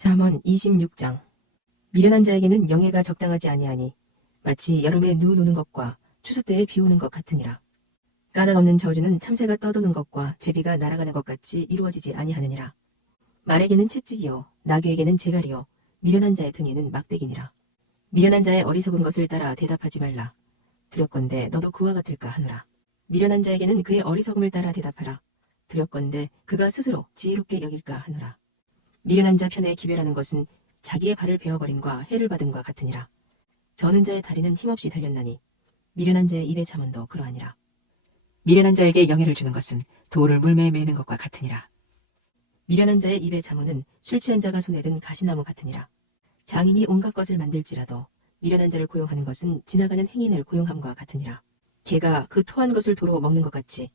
잠언 26장. 미련한 자에게는 영예가 적당하지 아니하니 마치 여름에 눈 오는 것과 추수 때에 비 오는 것 같으니라. 까닭 없는 저주는 참새가 떠도는 것과 제비가 날아가는 것 같이 이루어지지 아니하느니라. 말에게는 채찍이요 나귀에게는 재갈이요 미련한 자의 등에는 막대기니라. 미련한 자의 어리석은 것을 따라 대답하지 말라. 두렵건대 너도 그와 같을까 하노라. 미련한 자에게는 그의 어리석음을 따라 대답하라. 두렵건대 그가 스스로 지혜롭게 여길까 하노라. 미련한 자 편에 기별하는 것은 자기의 발을 베어버림과 해를 받음과 같으니라. 저는 자의 다리는 힘없이 달렸나니 미련한 자의 입의 잠언도 그러하니라. 미련한 자에게 영예를 주는 것은 돌을 물매에 매는 것과 같으니라. 미련한 자의 입의 잠언은 술 취한 자가 손에 든 가시나무 같으니라. 장인이 온갖 것을 만들지라도 미련한 자를 고용하는 것은 지나가는 행인을 고용함과 같으니라. 개가 그 토한 것을 도로 먹는 것 같이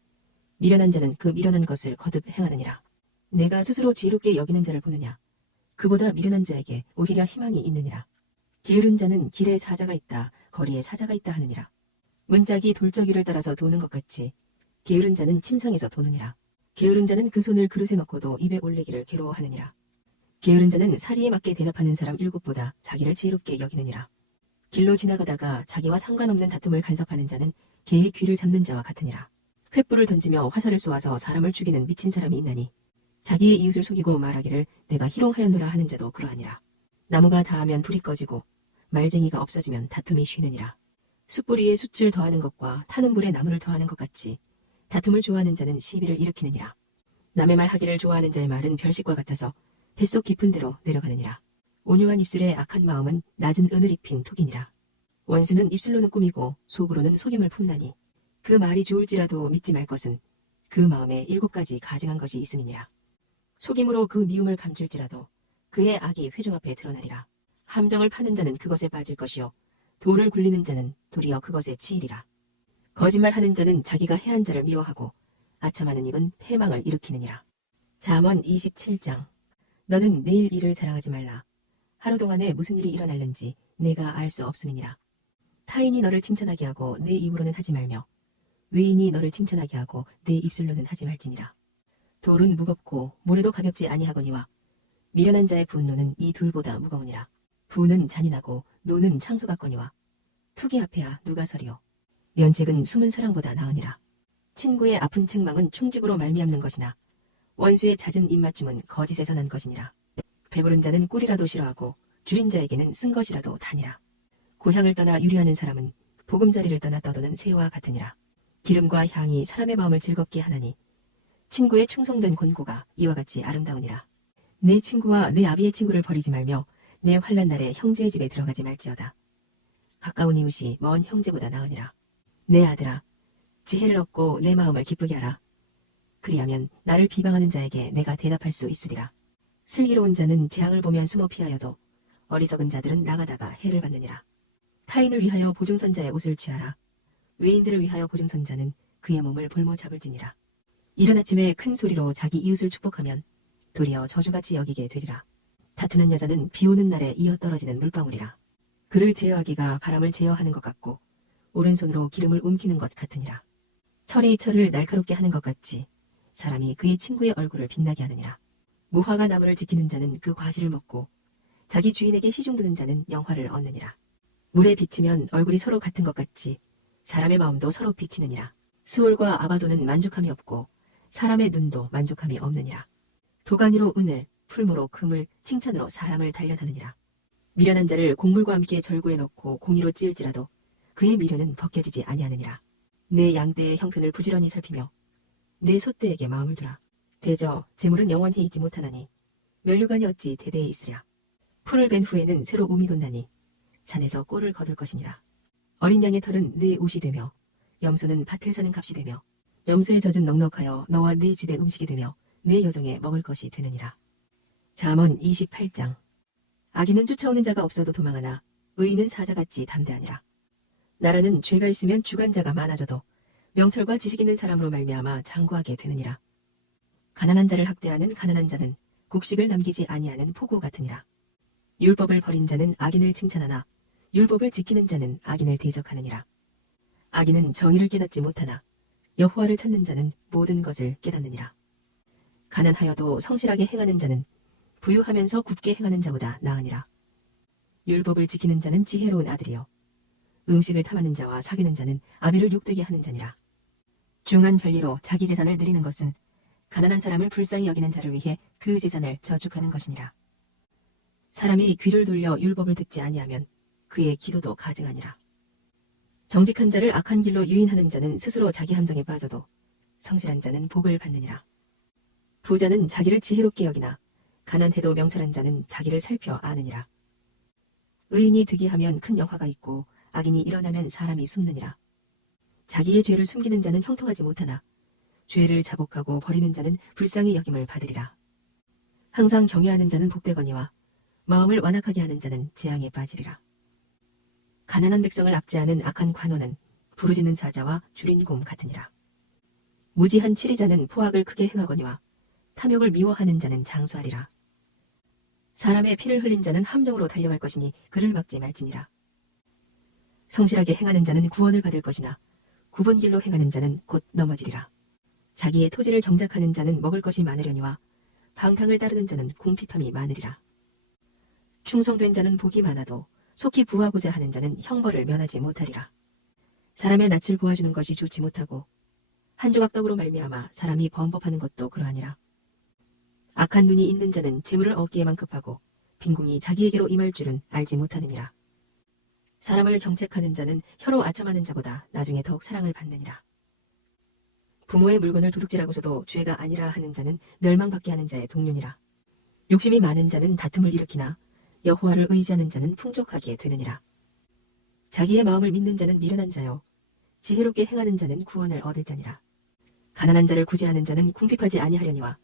미련한 자는 그 미련한 것을 거듭 행하느니라. 내가 스스로 지혜롭게 여기는 자를 보느냐. 그보다 미련한 자에게 오히려 희망이 있느니라. 게으른 자는 길에 사자가 있다 거리에 사자가 있다 하느니라. 문짝이 돌저귀를 따라서 도는 것 같이 게으른 자는 침상에서 도느니라. 게으른 자는 그 손을 그릇에 넣고도 입에 올리기를 괴로워하느니라. 게으른 자는 사리에 맞게 대답하는 사람 7보다 자기를 지혜롭게 여기느니라. 길로 지나가다가 자기와 상관없는 다툼을 간섭하는 자는 개의 귀를 잡는 자와 같으니라. 횃불을 던지며 화살을 쏘아서 사람을 죽이는 미친 사람이 있나니 자기의 이웃을 속이고 말하기를 내가 희롱하였노라 하는 자도 그러하니라. 나무가 다하면 불이 꺼지고 말쟁이가 없어지면 다툼이 쉬느니라. 숯불 위에 숯을 더하는 것과 타는 불에 나무를 더하는 것 같이 다툼을 좋아하는 자는 시비를 일으키느니라. 남의 말 하기를 좋아하는 자의 말은 별식과 같아서 뱃속 깊은 데로 내려가느니라. 온유한 입술에 악한 마음은 낮은 은을 입힌 톡이니라. 원수는 입술로는 꾸미고 속으로는 속임을 품나니 그 말이 좋을지라도 믿지 말 것은 그 마음에 7가지 가증한 것이 있음이니라. 속임으로 그 미움을 감출지라도 그의 악이 회중 앞에 드러나리라. 함정을 파는 자는 그것에 빠질 것이요 돌을 굴리는 자는 도리어 그것에 치이리라. 거짓말하는 자는 자기가 해한 자를 미워하고 아첨하는 입은 패망을 일으키느니라. 잠언 27장. 너는 내일 일을 자랑하지 말라. 하루 동안에 무슨 일이 일어날는지 내가 알 수 없음이니라. 타인이 너를 칭찬하게 하고 내 입으로는 하지 말며 외인이 너를 칭찬하게 하고 내 입술로는 하지 말지니라. 돌은 무겁고 모래도 가볍지 아니하거니와 미련한 자의 분노는 이 둘보다 무거우니라. 부는 잔인하고 노는 창수 같거니와 투기 앞에야 누가 서리요. 면책은 숨은 사랑보다 나으니라. 친구의 아픈 책망은 충직으로 말미암는 것이나 원수의 잦은 입맞춤은 거짓에서 난 것이니라. 배부른 자는 꿀이라도 싫어하고 줄인 자에게는 쓴 것이라도 다니라. 고향을 떠나 유리하는 사람은 보금자리를 떠나 떠도는 새와 같으니라. 기름과 향이 사람의 마음을 즐겁게 하나니 친구의 충성된 권고가 이와 같이 아름다우니라. 내 친구와 내 아비의 친구를 버리지 말며 내 환난 날에 형제의 집에 들어가지 말지어다. 가까운 이웃이 먼 형제보다 나으니라. 내 아들아, 지혜를 얻고 내 마음을 기쁘게 하라. 그리하면 나를 비방하는 자에게 내가 대답할 수 있으리라. 슬기로운 자는 재앙을 보면 숨어 피하여도 어리석은 자들은 나가다가 해를 받느니라. 타인을 위하여 보증선자의 옷을 취하라. 외인들을 위하여 보증선자는 그의 몸을 볼모 잡을지니라. 이른 아침에 큰 소리로 자기 이웃을 축복하면 도리어 저주같이 여기게 되리라. 다투는 여자는 비 오는 날에 이어 떨어지는 물방울이라. 그를 제어하기가 바람을 제어하는 것 같고 오른손으로 기름을 움키는 것 같으니라. 철이 철을 날카롭게 하는 것 같이 사람이 그의 친구의 얼굴을 빛나게 하느니라. 무화과 나무를 지키는 자는 그 과실을 먹고 자기 주인에게 시중드는 자는 영화를 얻느니라. 물에 비치면 얼굴이 서로 같은 것 같이 사람의 마음도 서로 비치느니라. 수월과 아바도는 만족함이 없고 사람의 눈도 만족함이 없느니라. 도가니로 은을, 풀무로 금을, 칭찬으로 사람을 단련하느니라. 미련한 자를 곡물과 함께 절구에 넣고 공의로 찌을지라도 그의 미련은 벗겨지지 아니하느니라. 내 양떼의 형편을 부지런히 살피며 내 소떼에게 마음을 두라. 대저 재물은 영원히 있지 못하나니 면류관이 어찌 대대에 있으랴. 풀을 벤 후에는 새로 움이 돋나니 산에서 꼴을 거둘 것이니라. 어린 양의 털은 내 옷이 되며 염소는 밭을 사는 값이 되며 염소의 젖은 넉넉하여 너와 네 집의 음식이 되며 내 여종의 먹을 것이 되느니라. 잠언 28장. 악인은 쫓아오는 자가 없어도 도망하나 의인은 사자같이 담대하니라. 나라는 죄가 있으면 주관자가 많아져도 명철과 지식 있는 사람으로 말미암아 장구하게 되느니라. 가난한 자를 학대하는 가난한 자는 곡식을 남기지 아니하는 포구 같으니라. 율법을 버린 자는 악인을 칭찬하나 율법을 지키는 자는 악인을 대적하느니라. 악인은 정의를 깨닫지 못하나 여호와를 찾는 자는 모든 것을 깨닫느니라. 가난하여도 성실하게 행하는 자는 부유하면서 굽게 행하는 자보다 나으니라. 율법을 지키는 자는 지혜로운 아들이요 음식을 탐하는 자와 사귀는 자는 아비를 욕되게 하는 자니라. 중한 별리로 자기 재산을 누리는 것은 가난한 사람을 불쌍히 여기는 자를 위해 그 재산을 저축하는 것이니라. 사람이 귀를 돌려 율법을 듣지 아니하면 그의 기도도 가증하니라. 정직한 자를 악한 길로 유인하는 자는 스스로 자기 함정에 빠져도 성실한 자는 복을 받느니라. 부자는 자기를 지혜롭게 여기나 가난해도 명철한 자는 자기를 살펴 아느니라. 의인이 득이하면 큰 영화가 있고 악인이 일어나면 사람이 숨느니라. 자기의 죄를 숨기는 자는 형통하지 못하나 죄를 자복하고 버리는 자는 불쌍히 여김을 받으리라. 항상 경외하는 자는 복되거니와 마음을 완악하게 하는 자는 재앙에 빠지리라. 가난한 백성을 압제하는 악한 관원은 부르짖는 사자와 줄인 곰 같으니라. 무지한 치리자는 포악을 크게 행하거니와 탐욕을 미워하는 자는 장수하리라. 사람의 피를 흘린 자는 함정으로 달려갈 것이니 그를 막지 말지니라. 성실하게 행하는 자는 구원을 받을 것이나 굽은 길로 행하는 자는 곧 넘어지리라. 자기의 토지를 경작하는 자는 먹을 것이 많으려니와 방탕을 따르는 자는 궁핍함이 많으리라. 충성된 자는 복이 많아도 속히 부하고자 하는 자는 형벌을 면하지 못하리라. 사람의 낯을 보아주는 것이 좋지 못하고 한 조각 떡으로 말미암아 사람이 범법하는 것도 그러하니라. 악한 눈이 있는 자는 재물을 얻기에만 급하고 빈궁이 자기에게로 임할 줄은 알지 못하느니라. 사람을 경책하는 자는 혀로 아첨하는 자보다 나중에 더욱 사랑을 받느니라. 부모의 물건을 도둑질하고서도 죄가 아니라 하는 자는 멸망받게 하는 자의 동료니라. 욕심이 많은 자는 다툼을 일으키나 여호와를 의지하는 자는 풍족하게 되느니라. 자기의 마음을 믿는 자는 미련한 자요 지혜롭게 행하는 자는 구원을 얻을 자니라. 가난한 자를 구제하는 자는 궁핍하지 아니하려니와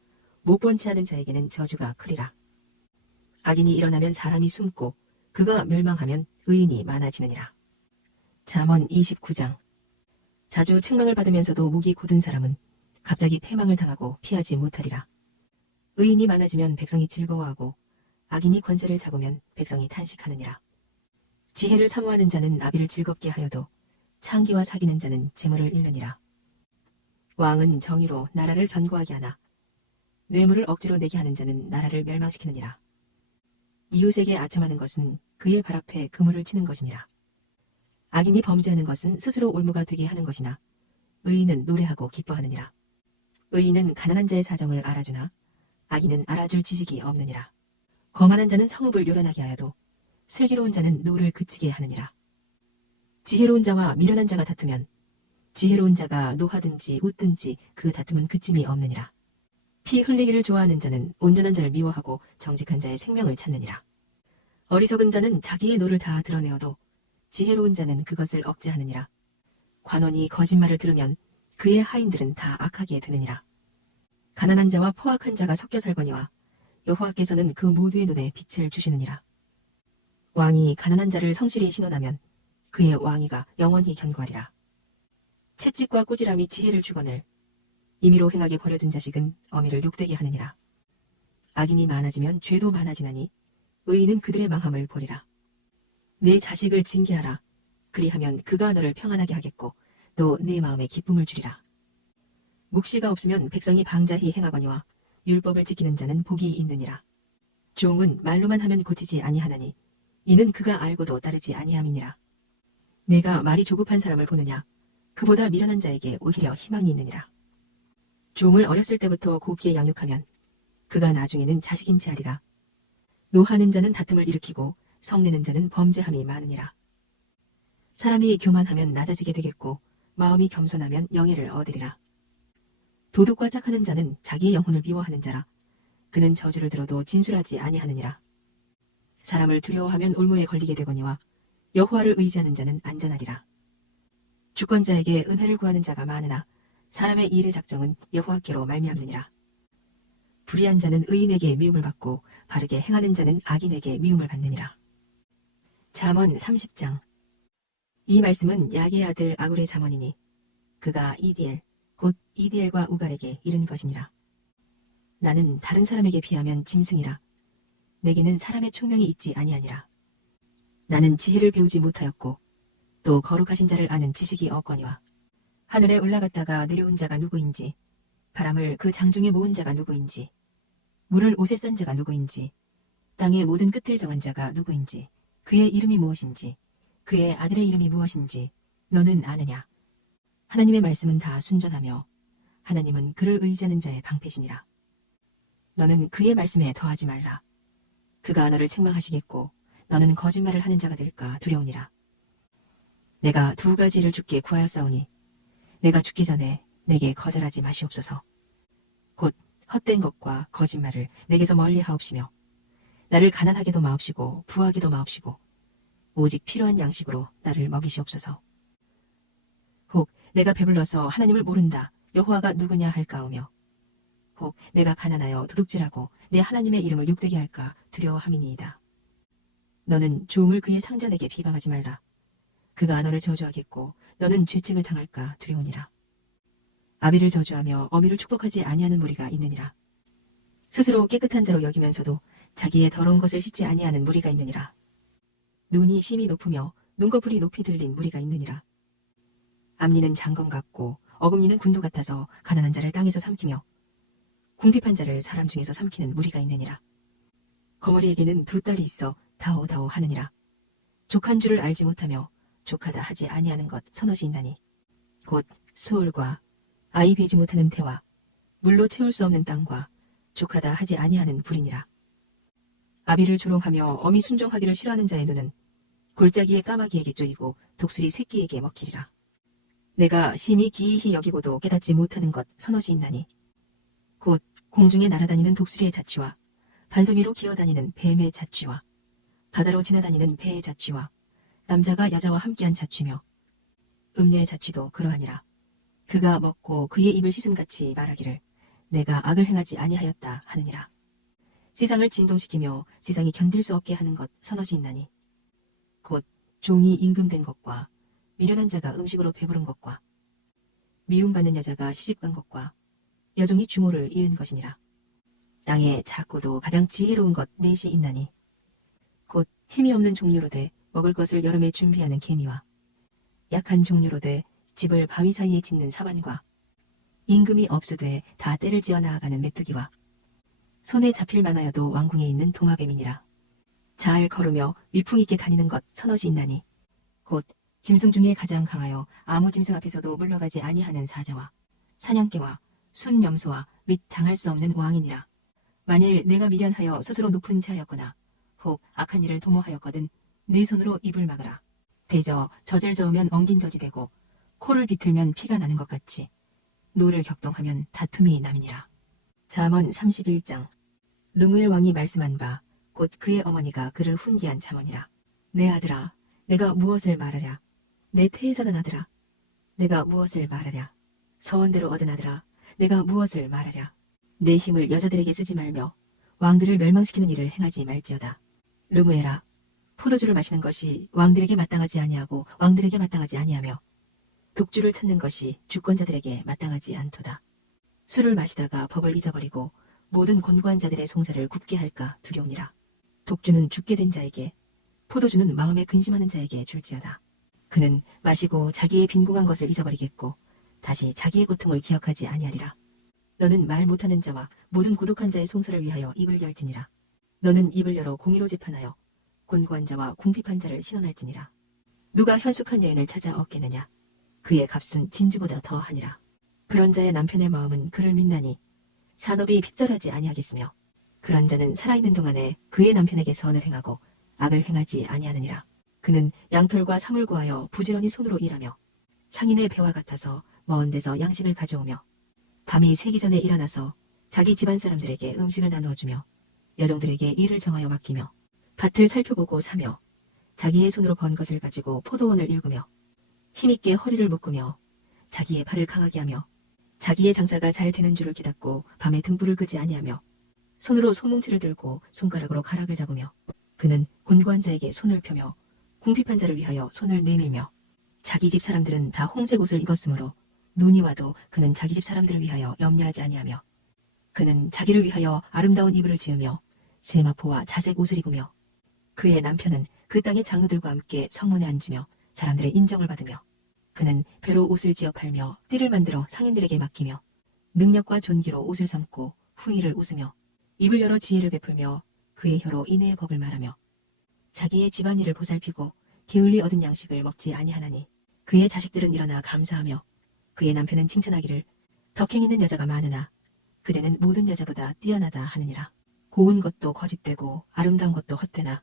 못 본 채 하는 자에게는 저주가 크리라. 악인이 일어나면 사람이 숨고 그가 멸망하면 의인이 많아지느니라. 잠언 29장. 자주 책망을 받으면서도 목이 곧은 사람은 갑자기 패망을 당하고 피하지 못하리라. 의인이 많아지면 백성이 즐거워하고 악인이 권세를 잡으면 백성이 탄식하느니라. 지혜를 사모하는 자는 아비를 즐겁게 하여도 창기와 사귀는 자는 재물을 잃느니라. 왕은 정의로 나라를 견고하게 하나 뇌물을 억지로 내게 하는 자는 나라를 멸망시키느니라. 이웃에게 아첨하는 것은 그의 발 앞에 그물을 치는 것이니라. 악인이 범죄하는 것은 스스로 올무가 되게 하는 것이나 의인은 노래하고 기뻐하느니라. 의인은 가난한 자의 사정을 알아주나 악인은 알아줄 지식이 없느니라. 거만한 자는 성읍을 요란하게 하여도 슬기로운 자는 노를 그치게 하느니라. 지혜로운 자와 미련한 자가 다투면 지혜로운 자가 노하든지 웃든지 그 다툼은 그침이 없느니라. 피 흘리기를 좋아하는 자는 온전한 자를 미워하고 정직한 자의 생명을 찾느니라. 어리석은 자는 자기의 노를 다 드러내어도 지혜로운 자는 그것을 억제하느니라. 관원이 거짓말을 들으면 그의 하인들은 다 악하게 되느니라. 가난한 자와 포악한 자가 섞여 살거니와 여호와께서는 그 모두의 눈에 빛을 주시느니라. 왕이 가난한 자를 성실히 신원하면 그의 왕위가 영원히 견고하리라. 채찍과 꾸지람이 지혜를 주거늘 임의로 행하게 버려둔 자식은 어미를 욕되게 하느니라. 악인이 많아지면 죄도 많아지나니 의인은 그들의 망함을 보리라. 내 자식을 징계하라. 그리하면 그가 너를 평안하게 하겠고 또 내 마음에 기쁨을 주리라. 묵시가 없으면 백성이 방자히 행하거니와 율법을 지키는 자는 복이 있느니라. 종은 말로만 하면 고치지 아니하나니 이는 그가 알고도 따르지 아니함이니라. 내가 말이 조급한 사람을 보느냐 그보다 미련한 자에게 오히려 희망이 있느니라. 종을 어렸을 때부터 곱게 양육하면 그가 나중에는 자식인 채 하리라. 노하는 자는 다툼을 일으키고 성내는 자는 범죄함이 많으니라. 사람이 교만하면 낮아지게 되겠고 마음이 겸손하면 영예를 얻으리라. 도둑과 짝하는 자는 자기의 영혼을 미워하는 자라. 그는 저주를 들어도 진술하지 아니하느니라. 사람을 두려워하면 올무에 걸리게 되거니와 여호와를 의지하는 자는 안전하리라. 주권자에게 은혜를 구하는 자가 많으나 사람의 일의 작정은 여호와께로 말미암느니라. 불의한 자는 의인에게 미움을 받고 바르게 행하는 자는 악인에게 미움을 받느니라. 잠언 30장. 이 말씀은 야게의 아들 아굴의 잠언이니 그가 이디엘 곧 이디엘과 우갈에게 이른 것이니라. 나는 다른 사람에게 비하면 짐승이라. 내게는 사람의 총명이 있지 아니하니라. 나는 지혜를 배우지 못하였고 또 거룩하신 자를 아는 지식이 없거니와 하늘에 올라갔다가 내려온 자가 누구인지 바람을 그 장중에 모은 자가 누구인지 물을 옷에 싼 자가 누구인지, 땅의 모든 끝을 정한 자가 누구인지, 그의 이름이 무엇인지, 그의 아들의 이름이 무엇인지 너는 아느냐? 하나님의 말씀은 다 순전하며 하나님은 그를 의지하는 자의 방패시니라. 너는 그의 말씀에 더하지 말라. 그가 너를 책망하시겠고 너는 거짓말을 하는 자가 될까 두려우니라. 내가 두 가지를 주께 구하였사오니 내가 죽기 전에 내게 거절하지 마시옵소서. 곧 헛된 것과 거짓말을 내게서 멀리 하옵시며 나를 가난하게도 마옵시고 부하게도 마옵시고 오직 필요한 양식으로 나를 먹이시옵소서. 혹 내가 배불러서 하나님을 모른다 여호와가 누구냐 할까오며 혹 내가 가난하여 도둑질하고 내 하나님의 이름을 욕되게 할까 두려워함이니이다. 너는 종을 그의 상전에게 비방하지 말라. 그가 너를 저주하겠고 너는 죄책을 당할까 두려우니라. 아비를 저주하며 어미를 축복하지 아니하는 무리가 있느니라. 스스로 깨끗한 자로 여기면서도 자기의 더러운 것을 씻지 아니하는 무리가 있느니라. 눈이 심히 높으며 눈꺼풀이 높이 들린 무리가 있느니라. 앞니는 장검 같고 어금니는 군도 같아서 가난한 자를 땅에서 삼키며 궁핍한 자를 사람 중에서 삼키는 무리가 있느니라. 거머리에게는 두 딸이 있어 다오다오 하느니라. 족한 줄을 알지 못하며 족하다 하지 아니하는 것 서너시 있나니 곧 수월과 아이 베지 못하는 태와 물로 채울 수 없는 땅과 족하다 하지 아니하는 불이니라. 아비를 조롱하며 어미 순종하기를 싫어하는 자의 눈은 골짜기의 까마귀에게 쪼이고 독수리 새끼에게 먹히리라. 내가 심히 기이히 여기고도 깨닫지 못하는 것 서너시 있나니 곧 공중에 날아다니는 독수리의 자취와 반석 위로 기어다니는 뱀의 자취와 바다로 지나다니는 배의 자취와 남자가 여자와 함께한 자취며 음녀의 자취도 그러하니라. 그가 먹고 그의 입을 씻음같이 말하기를 내가 악을 행하지 아니하였다 하느니라. 세상을 진동시키며 세상이 견딜 수 없게 하는 것 서너시 있나니 곧 종이 임금된 것과 미련한 자가 음식으로 배부른 것과 미움받는 여자가 시집간 것과 여종이 주모를 이은 것이니라. 땅에 작고도 가장 지혜로운 것 넷이 있나니 곧 힘이 없는 종류로 돼 먹을 것을 여름에 준비하는 개미와 약한 종류로 돼 집을 바위 사이에 짓는 사반과 임금이 없으되 다 때를 지어 나아가는 메뚜기와 손에 잡힐 만하여도 왕궁에 있는 도마뱀이니라. 잘 걸으며 위풍 있게 다니는 것 서너시 있나니 곧 짐승 중에 가장 강하여 아무 짐승 앞에서도 물러가지 아니하는 사자와 사냥개와 순염소와 및 당할 수 없는 왕이니라. 만일 내가 미련하여 스스로 높은 자였거나 혹 악한 일을 도모하였거든 네 손으로 입을 막으라. 대저 젖을 저으면 엉긴 젖이 되고 코를 비틀면 피가 나는 것 같이 노를 격동하면 다툼이 남이니라. 잠언 31장. 르무엘 왕이 말씀한 바 곧 그의 어머니가 그를 훈계한 잠언이라. 내 아들아 내가 무엇을 말하랴. 내 태에서 난 아들아 내가 무엇을 말하랴. 서원대로 얻은 아들아 내가 무엇을 말하랴. 내 힘을 여자들에게 쓰지 말며 왕들을 멸망시키는 일을 행하지 말지어다. 르무엘아 포도주를 마시는 것이 왕들에게 마땅하지 아니하고 왕들에게 마땅하지 아니하며 독주를 찾는 것이 주권자들에게 마땅하지 않도다. 술을 마시다가 법을 잊어버리고 모든 곤고한 자들의 송사를 굽게 할까 두려우니라. 독주는 죽게 된 자에게 포도주는 마음에 근심하는 자에게 줄지어다. 그는 마시고 자기의 빈궁한 것을 잊어버리겠고 다시 자기의 고통을 기억하지 아니하리라. 너는 말 못하는 자와 모든 고독한 자의 송사를 위하여 입을 열지니라. 너는 입을 열어 공의로 재판하여 곤고한 자와 궁핍한 자를 신원할지니라. 누가 현숙한 여인을 찾아 얻겠느냐. 그의 값은 진주보다 더하니라. 그런 자의 남편의 마음은 그를 믿나니 산업이 핍절하지 아니하겠으며 그런 자는 살아있는 동안에 그의 남편에게 선을 행하고 악을 행하지 아니하느니라. 그는 양털과 삼을 구하여 부지런히 손으로 일하며 상인의 배와 같아서 먼 데서 양식을 가져오며 밤이 새기 전에 일어나서 자기 집안 사람들에게 음식을 나누어주며 여종들에게 일을 정하여 맡기며 밭을 살펴보고 사며 자기의 손으로 번 것을 가지고 포도원을 일구며 힘있게 허리를 묶으며 자기의 팔을 강하게 하며 자기의 장사가 잘 되는 줄을 깨닫고 밤에 등불을 끄지 아니하며 손으로 소뭉치를 들고 손가락으로 가락을 잡으며 그는 곤고한 자에게 손을 펴며 궁핍한 자를 위하여 손을 내밀며 자기 집 사람들은 다 홍색 옷을 입었으므로 눈이 와도 그는 자기 집 사람들을 위하여 염려하지 아니하며 그는 자기를 위하여 아름다운 이불을 지으며 세마포와 자색 옷을 입으며 그의 남편은 그 땅의 장로들과 함께 성문에 앉으며 사람들의 인정을 받으며 그는 배로 옷을 지어 팔며 띠를 만들어 상인들에게 맡기며 능력과 존귀로 옷을 삼고 후의를 웃으며 입을 열어 지혜를 베풀며 그의 혀로 인애의 법을 말하며 자기의 집안일을 보살피고 게을리 얻은 양식을 먹지 아니하나니 그의 자식들은 일어나 감사하며 그의 남편은 칭찬하기를 덕행 있는 여자가 많으나 그대는 모든 여자보다 뛰어나다 하느니라. 고운 것도 거짓되고 아름다운 것도 헛되나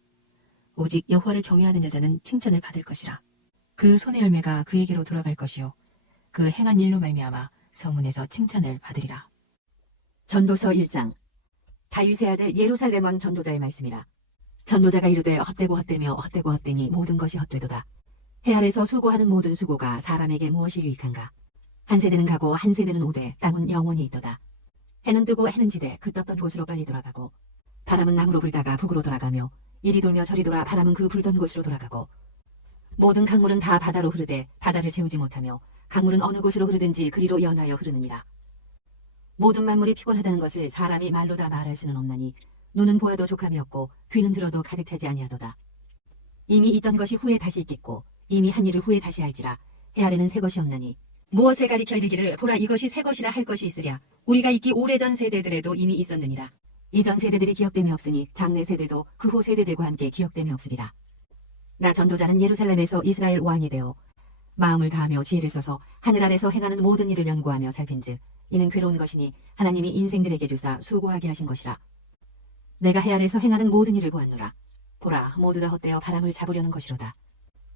오직 여호와를 경외하는 여자는 칭찬을 받을 것이라. 그 손의 열매가 그에게로 돌아갈 것이요 그 행한 일로 말미암아 성문에서 칭찬을 받으리라. 전도서 1장. 다윗의 아들 예루살렘 왕 전도자의 말씀이라. 전도자가 이르되 헛되고 헛되며 헛되고 헛되니 모든 것이 헛되도다. 해 아래서 수고하는 모든 수고가 사람에게 무엇이 유익한가. 한 세대는 가고 한 세대는 오되 땅은 영원히 있도다. 해는 뜨고 해는 지되 그 떴던 곳으로 빨리 돌아가고 바람은 남으로 불다가 북으로 돌아가며 이리 돌며 저리 돌아 바람은 그 불던 곳으로 돌아가고 모든 강물은 다 바다로 흐르되 바다를 채우지 못하며 강물은 어느 곳으로 흐르든지 그리로 연하여 흐르느니라. 모든 만물이 피곤하다는 것을 사람이 말로 다 말할 수는 없나니 눈은 보아도 족함이 없고 귀는 들어도 가득 차지 아니하도다. 이미 있던 것이 후에 다시 있겠고 이미 한 일을 후에 다시 할지라. 해 아래는 새 것이 없나니 무엇을 가리켜 이르기를 보라 이것이 새 것이라 할 것이 있으랴. 우리가 있기 오래전 세대들에도 이미 있었느니라. 이전 세대들이 기억됨이 없으니 장래 세대도 그 후 세대들과 함께 기억됨이 없으리라. 나 전도자는 예루살렘에서 이스라엘 왕이 되어 마음을 다하며 지혜를 써서 하늘 아래서 행하는 모든 일을 연구하며 살핀즉 이는 괴로운 것이니 하나님이 인생들에게 주사 수고하게 하신 것이라. 내가 해 아래서 행하는 모든 일을 보았노라. 보라 모두 다 헛되어 바람을 잡으려는 것이로다.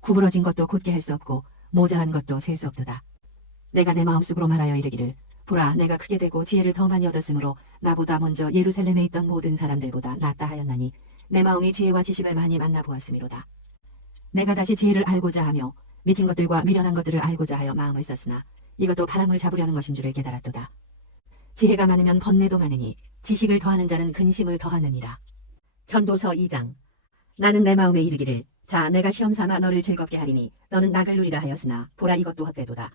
구부러진 것도 곧게 할 수 없고 모자란 것도 셀 수 없도다. 내가 내 마음속으로 말하여 이르기를 보라 내가 크게 되고 지혜를 더 많이 얻었으므로 나보다 먼저 예루살렘에 있던 모든 사람들보다 낫다 하였나니 내 마음이 지혜와 지식을 많이 만나보았음이로다. 내가 다시 지혜를 알고자 하며 미친 것들과 미련한 것들을 알고자 하여 마음을 썼으나 이것도 바람을 잡으려는 것인 줄을 깨달았도다. 지혜가 많으면 번뇌도 많으니 지식을 더하는 자는 근심을 더하느니라. 전도서 2장. 나는 내 마음에 이르기를 자 내가 시험삼아 너를 즐겁게 하리니 너는 낙을 누리라 하였으나 보라 이것도 헛되도다.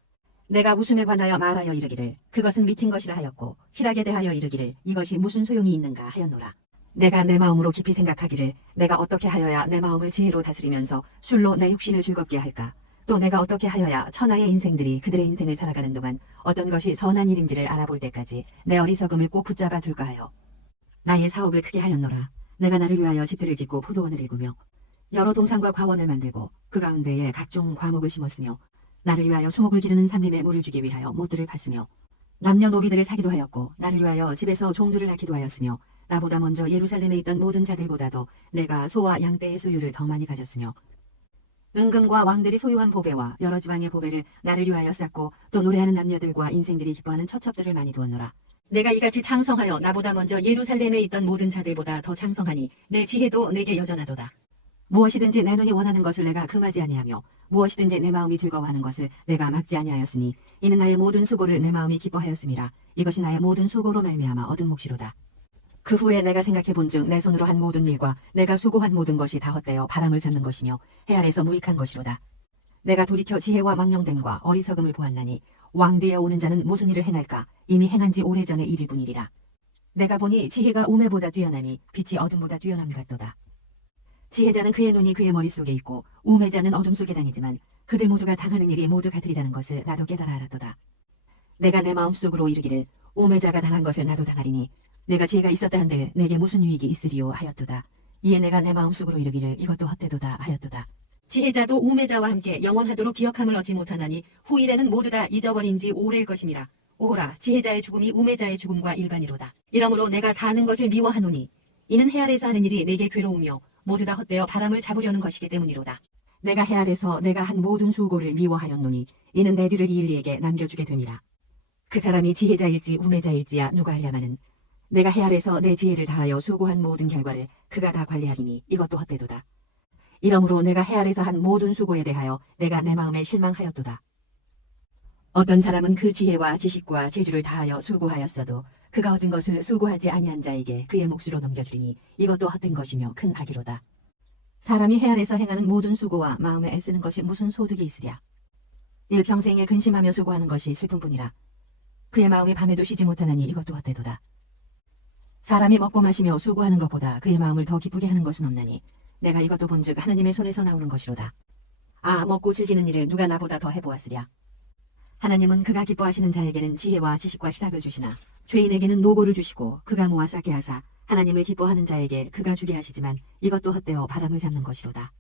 내가 웃음에 관하여 말하여 이르기를 그것은 미친 것이라 하였고 희락에 대하여 이르기를 이것이 무슨 소용이 있는가 하였노라. 내가 내 마음으로 깊이 생각하기를 내가 어떻게 하여야 내 마음을 지혜로 다스리면서 술로 내 육신을 즐겁게 할까. 또 내가 어떻게 하여야 천하의 인생들이 그들의 인생을 살아가는 동안 어떤 것이 선한 일인지를 알아볼 때까지 내 어리석음을 꼭 붙잡아 둘까 하여 나의 사업을 크게 하였노라. 내가 나를 위하여 집들을 짓고 포도원을 일구며 여러 동산과 과원을 만들고 그 가운데에 각종 과목을 심었으며 나를 위하여 수목을 기르는 삼림에 물을 주기 위하여 못들을 팠으며 남녀 노비들을 사기도 하였고 나를 위하여 집에서 종들을 낳기도 하였으며 나보다 먼저 예루살렘에 있던 모든 자들보다도 내가 소와 양떼의 소유를 더 많이 가졌으며 은금과 왕들이 소유한 보배와 여러 지방의 보배를 나를 위하여 쌓고 또 노래하는 남녀들과 인생들이 기뻐하는 처첩들을 많이 두었노라. 내가 이같이 창성하여 나보다 먼저 예루살렘에 있던 모든 자들보다 더 창성하니 내 지혜도 내게 여전하도다. 무엇이든지 내 눈이 원하는 것을 내가 금하지 아니하며 무엇이든지 내 마음이 즐거워하는 것을 내가 막지 아니하였으니 이는 나의 모든 수고를 내 마음이 기뻐하였음이라. 이것이 나의 모든 수고로 말미암아 얻은 몫이로다. 그 후에 내가 생각해 본즉 내 손으로 한 모든 일과 내가 수고한 모든 것이 다 헛되어 바람을 잡는 것이며 해 아래서 무익한 것이로다. 내가 돌이켜 지혜와 망령됨과 어리석음을 보았나니 왕 뒤에 오는 자는 무슨 일을 행할까. 이미 행한 지 오래전의 일일 뿐이리라. 내가 보니 지혜가 우매보다 뛰어남이 빛이 어둠보다 뛰어남 같도다. 지혜자는 그의 눈이 그의 머릿속에 있고 우매자는 어둠 속에 다니지만 그들 모두가 당하는 일이 모두 같으리라는 것을 나도 깨달아 알았도다. 내가 내 마음속으로 이르기를 우매자가 당한 것을 나도 당하리니 내가 지혜가 있었다 한데 내게 무슨 유익이 있으리요 하였도다. 이에 내가 내 마음속으로 이르기를 이것도 헛되도다 하였도다. 지혜자도 우매자와 함께 영원하도록 기억함을 얻지 못하나니 후일에는 모두 다 잊어버린 지 오래일 것임이라. 오호라 지혜자의 죽음이 우매자의 죽음과 일반이로다. 이러므로 내가 사는 것을 미워하노니 이는 해 아래서 하는 일이 내게 괴로우며 모두 다 헛되어 바람을 잡으려는 것이기 때문이로다. 내가 해 아래서 내가 한 모든 수고를 미워하였노니 이는 내 뒤를 이을 이에게 남겨주게 됨이라. 그 사람이 지혜자일지 우매자일지야 누가 알려마는 내가 해 아래서 내 지혜를 다하여 수고한 모든 결과를 그가 다 관리하리니 이것도 헛되도다. 이러므로 내가 해 아래서 한 모든 수고에 대하여 내가 내 마음에 실망하였도다. 어떤 사람은 그 지혜와 지식과 재주를 다하여 수고하였어도 그가 얻은 것을 수고하지 아니한 자에게 그의 몫으로 넘겨주리니 이것도 헛된 것이며 큰 악이로다. 사람이 해 아래서 행하는 모든 수고와 마음에 애쓰는 것이 무슨 소득이 있으랴. 일평생에 근심하며 수고하는 것이 슬픔뿐이라. 그의 마음이 밤에도 쉬지 못하나니 이것도 헛되도다. 사람이 먹고 마시며 수고하는 것보다 그의 마음을 더 기쁘게 하는 것은 없나니 내가 이것도 본즉 하느님의 손에서 나오는 것이로다. 아 먹고 즐기는 일을 누가 나보다 더 해보았으랴. 하나님은 그가 기뻐하시는 자에게는 지혜와 지식과 희락을 주시나 죄인에게는 노고를 주시고 그가 모아 쌓게 하사 하나님을 기뻐하는 자에게 그가 주게 하시지만 이것도 헛되어 바람을 잡는 것이로다.